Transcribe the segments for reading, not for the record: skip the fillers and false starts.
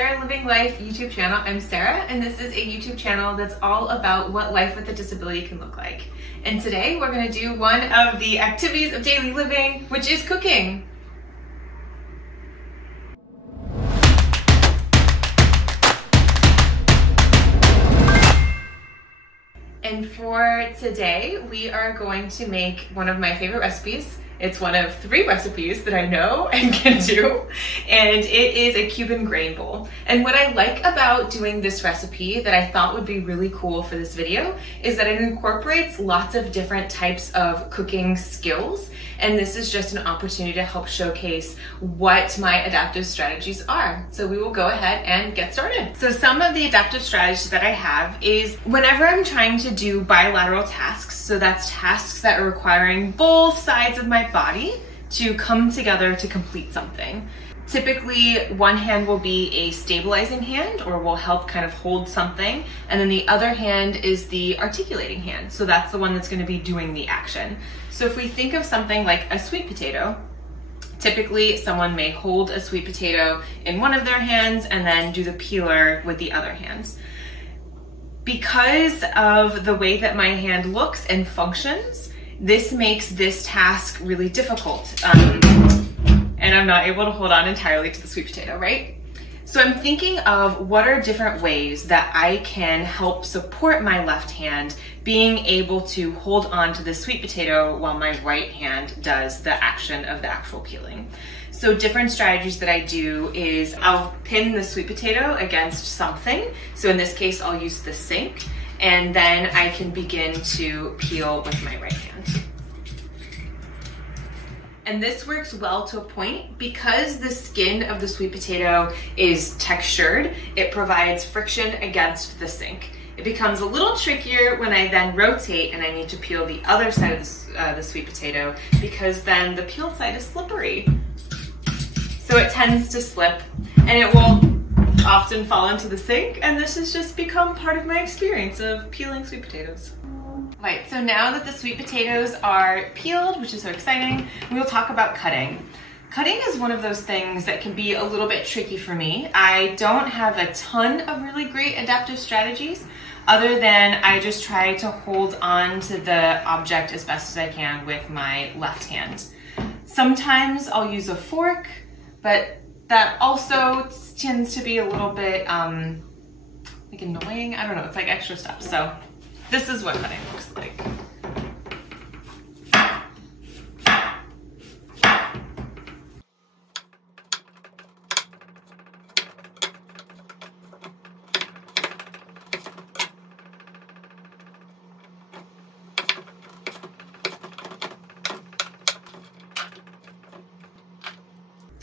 Sarah Living Life YouTube channel. I'm Sarah, and this is a YouTube channel that's all about what life with a disability can look like. And today we're going to do one of the activities of daily living, which is cooking. And for today, we are going to make one of my favorite recipes. It's one of 3 recipes that I know and can do, and it is a Cuban grain bowl. And what I like about doing this recipe that I thought would be really cool for this video is that it incorporates lots of different types of cooking skills, and this is just an opportunity to help showcase what my adaptive strategies are. So we will go ahead and get started. So some of the adaptive strategies that I have is whenever I'm trying to do bilateral tasks, so that's tasks that are requiring both sides of my body to come together to complete something. Typically, one hand will be a stabilizing hand or will help kind of hold something, and then the other hand is the articulating hand. So that's the one that's going to be doing the action. So if we think of something like a sweet potato, typically someone may hold a sweet potato in one of their hands and then do the peeler with the other hands. Because of the way that my hand looks and functions, this makes this task really difficult. And I'm not able to hold on entirely to the sweet potato, right? So I'm thinking of what are different ways that I can help support my left hand being able to hold on to the sweet potato while my right hand does the action of the actual peeling. So different strategies that I do is I'll pin the sweet potato against something. So in this case, I'll use the sink, and then I can begin to peel with my right hand. And this works well to a point because the skin of the sweet potato is textured. It provides friction against the sink. It becomes a little trickier when I then rotate and I need to peel the other side of the sweet potato, because then the peeled side is slippery. So it tends to slip and it will often fall into the sink, and this has just become part of my experience of peeling sweet potatoes. Right, so now that the sweet potatoes are peeled, which is so exciting, we'll talk about cutting. Cutting is one of those things that can be a little bit tricky for me. I don't have a ton of really great adaptive strategies, other than I just try to hold on to the object as best as I can with my left hand. Sometimes I'll use a fork, but that also tends to be a little bit like annoying. I don't know, it's like extra stuff. So this is what cutting looks like.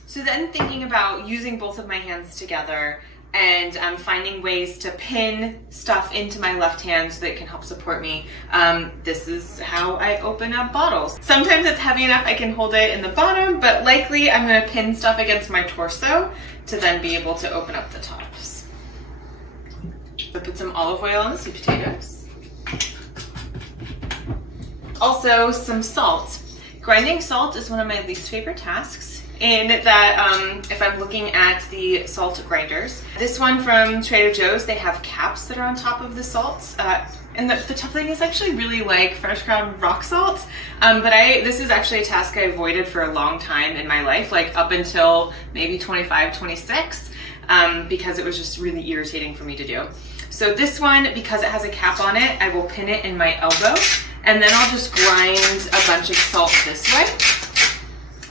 So then thinking about using both of my hands together and finding ways to pin stuff into my left hand so that it can help support me. This is how I open up bottles. Sometimes it's heavy enough I can hold it in the bottom, but likely I'm going to pin stuff against my torso to then be able to open up the tops. So put some olive oil on the sweet potatoes. Also some salt. Grinding salt is one of my least favorite tasks, in that if I'm looking at the salt grinders. This one from Trader Joe's, they have caps that are on top of the salt. And the tough thing is actually really like fresh ground rock salt. But this is actually a task I avoided for a long time in my life, like up until maybe 25, 26, because it was just really irritating for me to do. So this one, because it has a cap on it, I will pin it in my elbow, and then I'll just grind a bunch of salt this way.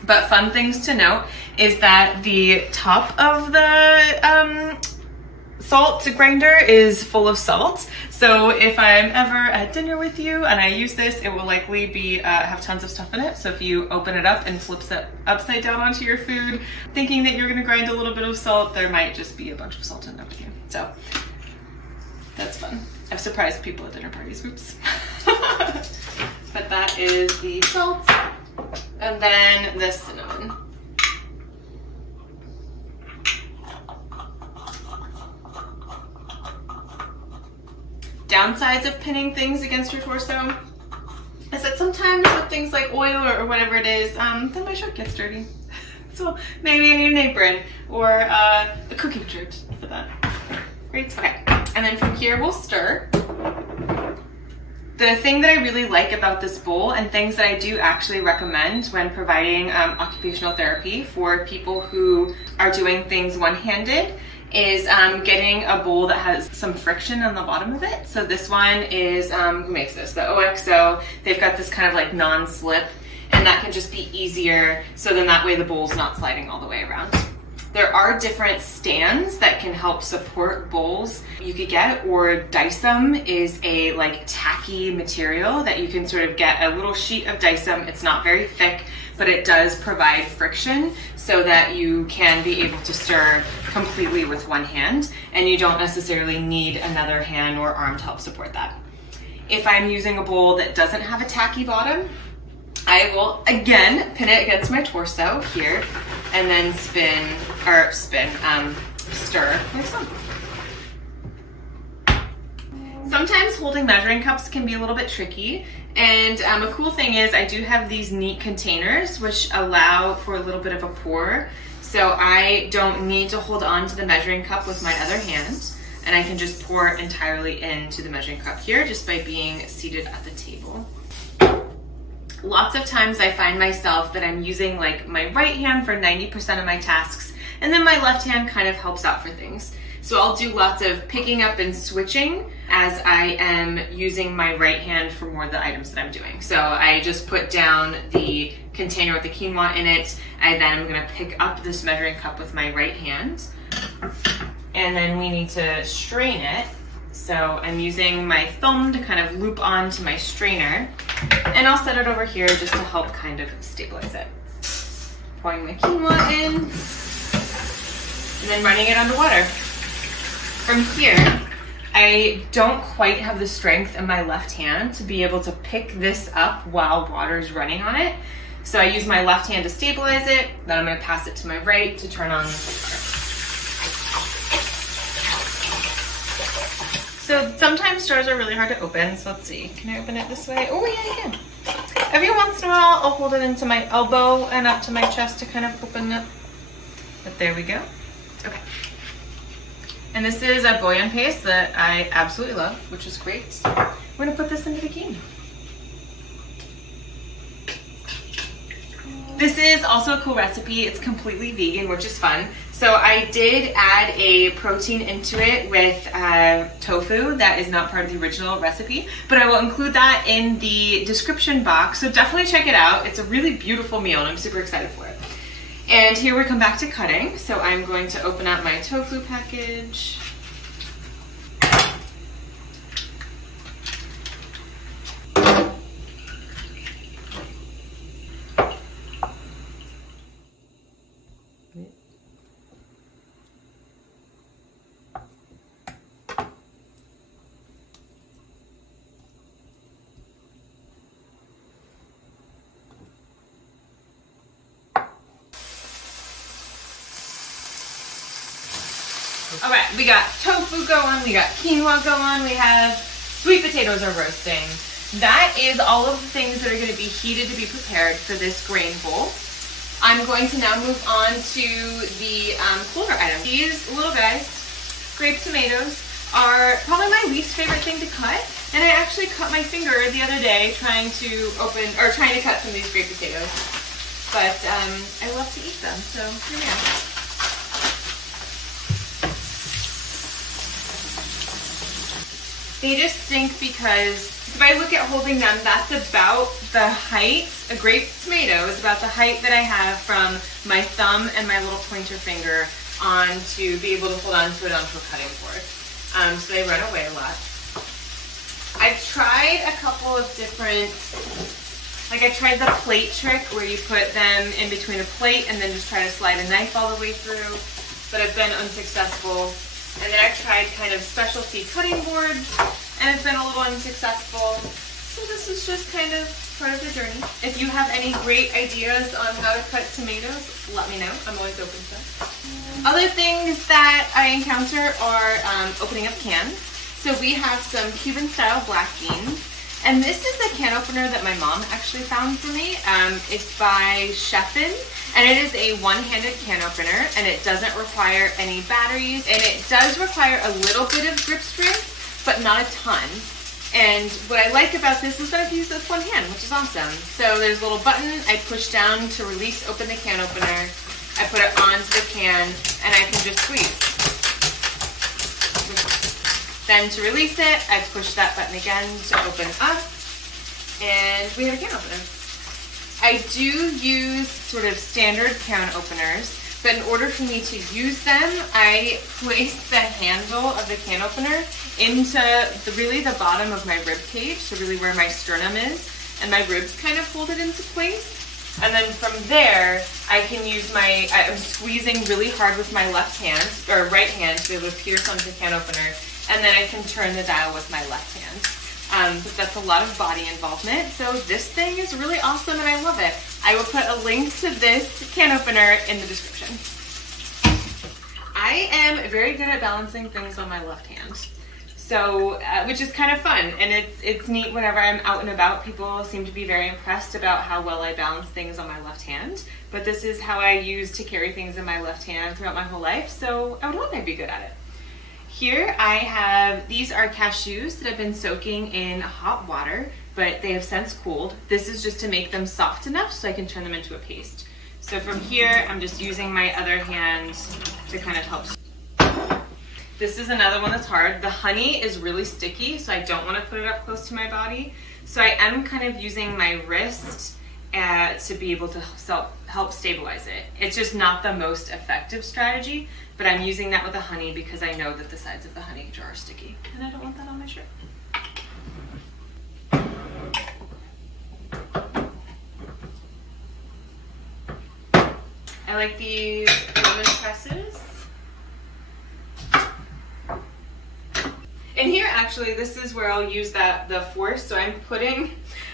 But fun things to note is that the top of the salt grinder is full of salt. So if I'm ever at dinner with you and I use this, it will likely be have tons of stuff in it. So if you open it up and flips it upside down onto your food, thinking that you're gonna grind a little bit of salt, there might just be a bunch of salt in there with you. So that's fun. I've surprised people at dinner parties, oops. But that is the salt. And then the cinnamon. Downsides of pinning things against your torso is that sometimes with things like oil or whatever it is, then my shirt gets dirty. So maybe I need an apron or a cooking shirt for that. Great. Okay. And then from here we'll stir. The thing that I really like about this bowl, and things that I do actually recommend when providing occupational therapy for people who are doing things one-handed, is getting a bowl that has some friction on the bottom of it. So this one is, who makes this? The OXO. They've got this kind of like non-slip, and that can just be easier, so then that way the bowl's not sliding all the way around. There are different stands that can help support bowls you could get, or Dicem is a like tacky material that you can sort of get a little sheet of Dicem. It's not very thick, but it does provide friction so that you can be able to stir completely with one hand, and you don't necessarily need another hand or arm to help support that. If I'm using a bowl that doesn't have a tacky bottom, I will again pin it against my torso here and then stir like so. Sometimes holding measuring cups can be a little bit tricky, and a cool thing is I do have these neat containers which allow for a little bit of a pour, so I don't need to hold on to the measuring cup with my other hand, and I can just pour entirely into the measuring cup here just by being seated at the table. Lots of times I find myself that I'm using like my right hand for 90% of my tasks, and then my left hand kind of helps out for things. So I'll do lots of picking up and switching as I am using my right hand for more of the items that I'm doing. So I just put down the container with the quinoa in it, and then I'm gonna pick up this measuring cup with my right hand. And then we need to strain it. So I'm using my thumb to kind of loop onto my strainer, and I'll set it over here just to help kind of stabilize it. Pouring my quinoa in, and then running it underwater. From here, I don't quite have the strength in my left hand to be able to pick this up while water's running on it. So I use my left hand to stabilize it, then I'm gonna pass it to my right to turn on the water. So sometimes stars are really hard to open, so let's see. Can I open it this way? Oh yeah, I can. Every once in a while, I'll hold it into my elbow and up to my chest to kind of open it. But there we go. Okay. And this is a bouillon paste that I absolutely love, which is great. We're gonna put this into the quinoa. This is also a cool recipe. It's completely vegan, which is fun. So I did add a protein into it with tofu that is not part of the original recipe, but I will include that in the description box, so definitely check it out. It's a really beautiful meal and I'm super excited for it. And here we come back to cutting. So I'm going to open up my tofu package. All right, we got tofu going, we got quinoa going, we have sweet potatoes are roasting. That is all of the things that are going to be heated to be prepared for this grain bowl. I'm going to now move on to the cooler items. These little guys, grape tomatoes, are probably my least favorite thing to cut. And I actually cut my finger the other day trying to cut some of these grape potatoes. But I love to eat them, so here we are. They just stink because if I look at holding them, that's about the height, a grape tomato is about the height that I have from my thumb and my little pointer finger on to be able to hold on to it onto a cutting board. So they run away a lot. I've tried a couple of different, like I tried the plate trick where you put them in between a plate and then just try to slide a knife all the way through, but I've been unsuccessful. And then I've tried kind of specialty cutting boards, and it's been a little unsuccessful. So this is just kind of part of the journey. If you have any great ideas on how to cut tomatoes, let me know. I'm always open to that. Other things that I encounter are opening up cans. So we have some Cuban style black beans, And this is a can opener that my mom actually found for me. It's by Chefin, and it is a one-handed can opener, and it doesn't require any batteries, and it does require a little bit of grip strength, but not a ton. And what I like about this is that I can use it with one hand, which is awesome. So there's a little button I push down to release, open the can opener. I put it onto the can, and I can just squeeze. Then to release it, I push that button again to open up, and we have a can opener. I do use sort of standard can openers, but in order for me to use them, I place the handle of the can opener into really the bottom of my rib cage, so really where my sternum is, and my ribs kind of hold it into place. And then from there, I can use I'm squeezing really hard with my left hand, or right hand, to be able to pierce onto the can opener, and then I can turn the dial with my left hand. But that's a lot of body involvement, so this thing is really awesome and I love it. I will put a link to this can opener in the description. I am very good at balancing things on my left hand, so which is kind of fun, and it's neat whenever I'm out and about. People seem to be very impressed about how well I balance things on my left hand, but this is how I use to carry things in my left hand throughout my whole life, so I would hope I'd be good at it. Here I have, these are cashews that have been soaking in hot water, but they have since cooled. This is just to make them soft enough so I can turn them into a paste. So from here, I'm just using my other hand to kind of help. This is another one that's hard. The honey is really sticky, so I don't want to put it up close to my body. So I am kind of using my wrist to be able to help stabilize it. It's just not the most effective strategy, but I'm using that with the honey because I know that the sides of the honey jar are sticky, and I don't want that on my shirt. I like these lemon presses. And here, actually, this is where I'll use the force. So I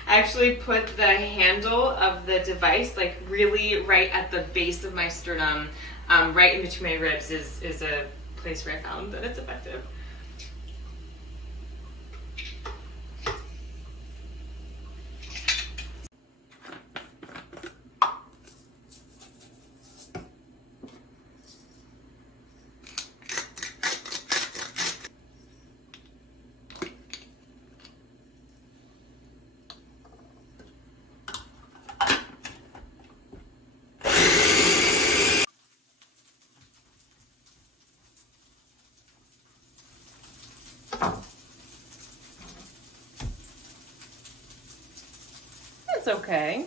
actually put the handle of the device like really right at the base of my sternum, right in between my ribs is a place where I found that it's effective. That's okay.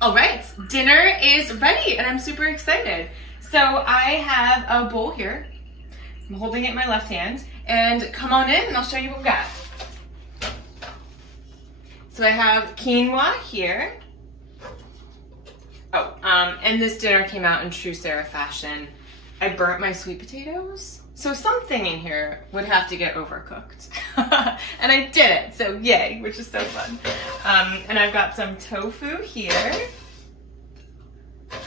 All right, dinner is ready and I'm super excited. So I have a bowl here. I'm holding it in my left hand, and come on in and I'll show you what we got. So I have quinoa here. Oh, and this dinner came out in true Sarah fashion. I burnt my sweet potatoes, so something in here would have to get overcooked. And I did it, so yay, which is so fun. And I've got some tofu here.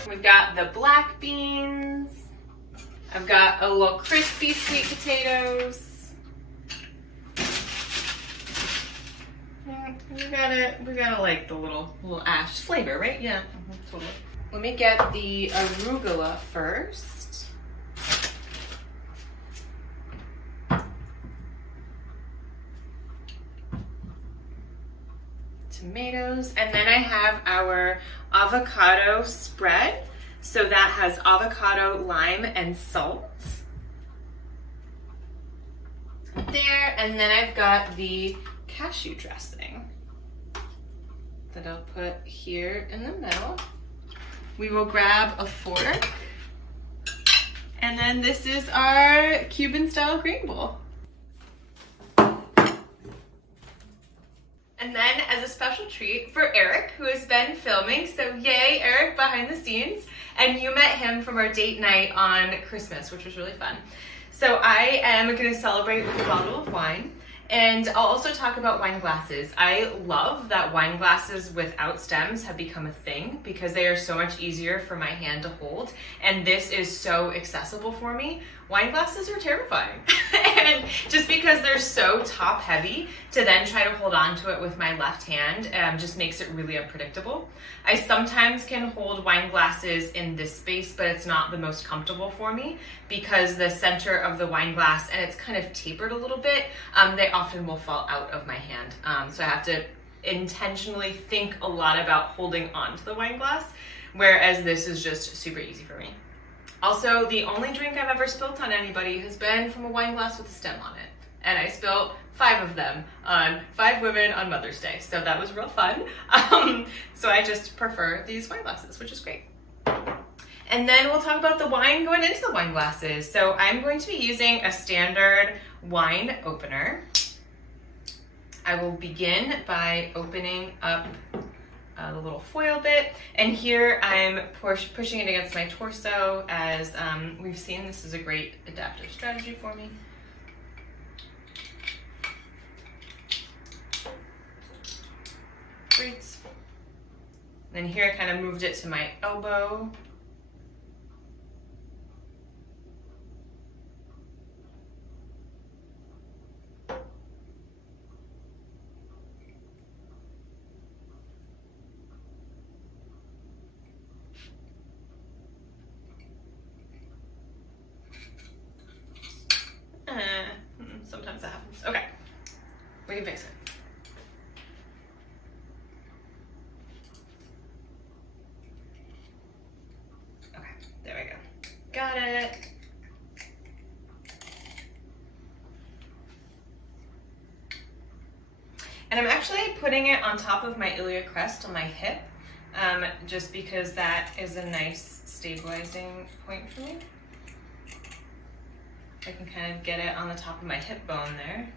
We've got the black beans. I've got a little crispy sweet potatoes. We gotta like the little ash flavor, right? Yeah, totally. Let me get the arugula first. Tomatoes, and then I have our avocado spread. So that has avocado, lime, and salt. There, and then I've got the cashew dressing that I'll put here in the middle. We will grab a fork, and then this is our Cuban style grain bowl. And then as a special treat for Eric, who has been filming, so yay Eric behind the scenes, and you met him from our date night on Christmas, which was really fun. So I am gonna celebrate with a bottle of wine, And I'll also talk about wine glasses. I love that wine glasses without stems have become a thing because they are so much easier for my hand to hold, and this is so accessible for me. Wine glasses are terrifying. And just because they're so top heavy, to then try to hold on to it with my left hand just makes it really unpredictable. I sometimes can hold wine glasses in this space, but it's not the most comfortable for me because the center of the wine glass, and it's kind of tapered a little bit, they often will fall out of my hand. So I have to intentionally think a lot about holding on to the wine glass, whereas this is just super easy for me. Also, the only drink I've ever spilt on anybody has been from a wine glass with a stem on it. And I spilt 5 of them on 5 women on Mother's Day. So that was real fun. So I just prefer these wine glasses, which is great. And then we'll talk about the wine going into the wine glasses. So I'm going to be using a standard wine opener. I will begin by opening up the little foil bit, and here I'm pushing it against my torso. As we've seen, this is a great adaptive strategy for me. Great. Then here I kind of moved it to my elbow. Sometimes that happens. Okay, we can fix it. Okay, there we go. Got it. And I'm actually putting it on top of my iliac crest on my hip, just because that is a nice stabilizing point for me. I can kind of get it on the top of my hip bone there.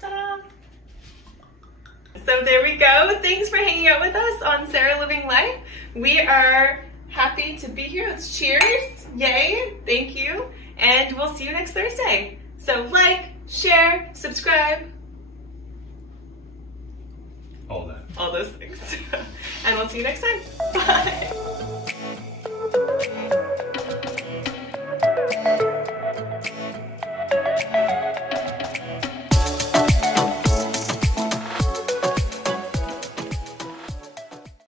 Ta-da! So there we go. Thanks for hanging out with us on Sarah Living Life. We are happy to be here. Let's cheers. Yay. Thank you. And we'll see you next Thursday. So like, share, subscribe. All that. All those things. And we'll see you next time. Bye.